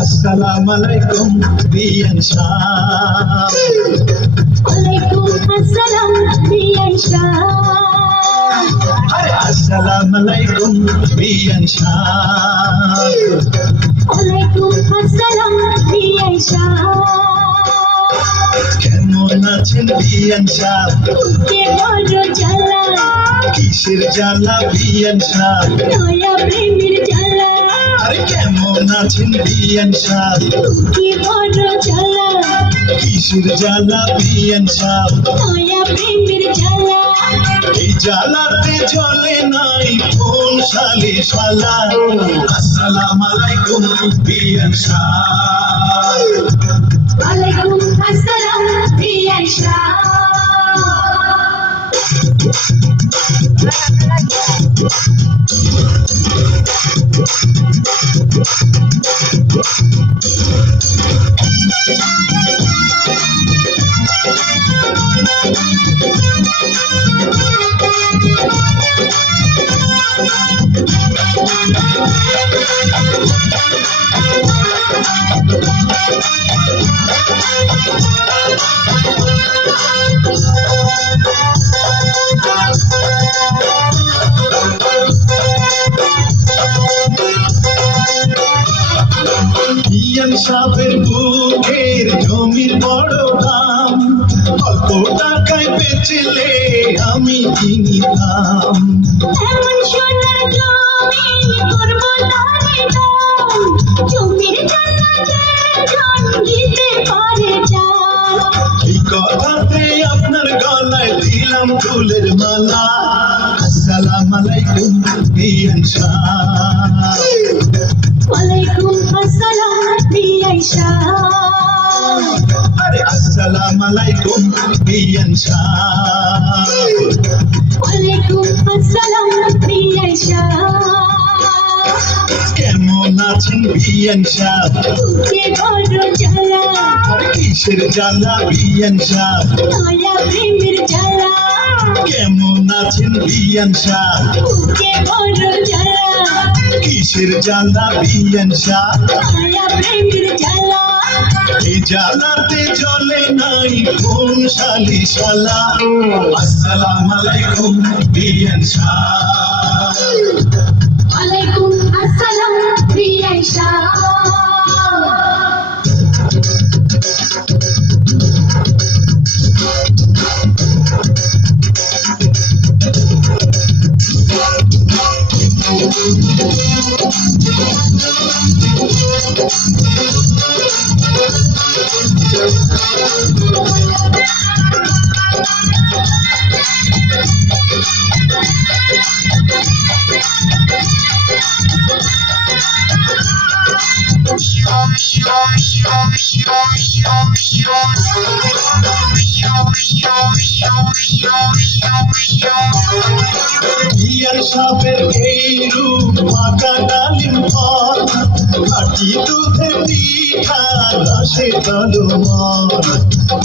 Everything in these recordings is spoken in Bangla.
আসসালামু আলাইকুম বিয়ান শাহ। ওয়ালাইকুম আসসালাম বিয়ান শাহ। আরে আসসালামু আলাইকুম বিয়ান শাহ। ওয়ালাইকুম আসসালাম বিয়ান শাহ। কেমন আছেন বিয়ান শাহ? বুকে বড় জ্বালা, কিসের জ্বালা বিয়ান শাহ? নয়া প্রেমের জ্বালা। আরে কেমন আছেন বিয়ান শাহ? বুকে বড় জ্বালা, কিসের জ্বালা বিয়ান শাহ? নয়া প্রেমের জ্বালা। এই জ্বালাতে চলে নাই কোন শালি শালা। আসসালামু আলাইকুম বিয়ান শাহ। ওয়ালাইকুম আসসালাম বিয়ান শাহ। বিয়ান সাহেবের বুকের জমির বড় দাম, অল্প টাকায় বেচলে আমি কিনিতাম। এমন সোনার জমিন করব তারে দাম, জমির জ্বালাতে জন দিতে পারে জান। এই কথাতে আপনার গলায় দিলাম ফুলের মালা। আসসালামু আলাইকুম বিয়ান শাহ। ওয়ালাইকুম আসসালাম বিয়ান শাহ। আরে আসসালামু আলাইকুম বিয়ান শাহ। ওয়ালাইকুম আসসালাম বিয়ান শাহ। কেমন আছেন বিয়ান শাহ? বুকে বড় জ্বালা, আর কিসের জ্বালা বিয়ান শাহ? নয়া প্রেমের জ্বালা। কেমন আছেন বিয়ান শাহ? বুকে বড় জ্বালা, কিসের জ্বালা বিয়ান শাহ? নয়া প্রেমের জ্বালা। এই জ্বালাতে চলে নাই কোন শালি শালা। আসসালামু আলাইকুম বিয়ান শাহ। ওয়ালাইকুম আসসালাম বিয়ান শাহ। বিয়ান সাহেবের এই রূপ মাখা ডালিম ফল, খাঁটি দুধের পিঠা রসে তলমল।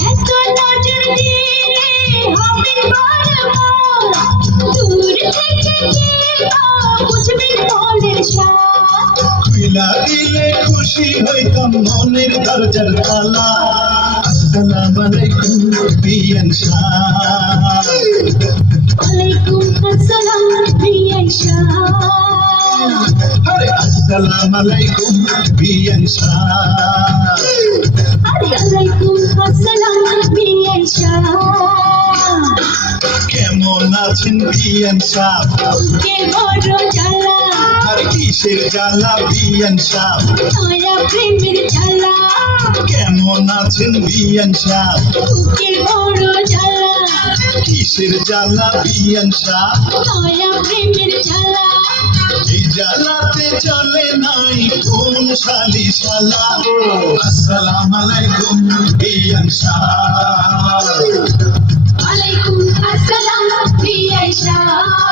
এত নজর দিলে হবেন বারবার, দূর থেকে বুঝবেন ফলের স্বাদ। খুইলা দিলে খুশি হইতাম মনের দরজার তালা। আসসালামু আলাইকুম বিয়ান শাহ। ওয়ালাইকুম আসসালাম বিয়ান শাহ। আরে আসসালামু আলাইকুম বিয়ান শাহ। আরে ওয়ালাইকুম আসসালাম বিয়ান শাহ। কেমন আছেন বিয়ান শাহ? বুকে বড় জ্বালা, আর কিসের জ্বালা বিয়ান শাহ? নয়া প্রেমের জ্বালা। কেমন আছেন বিয়ান শাহ? বুকে বড় জ্বালা, কিসের জ্বালা বিয়ান শাহ? নয়া প্রেমের জ্বালা। এই জ্বালাতে চলে নাই কোন শালি শালা। আসসালামু আলাইকুম বিয়ান শাহ। ওয়ালাইকুম জ্বালা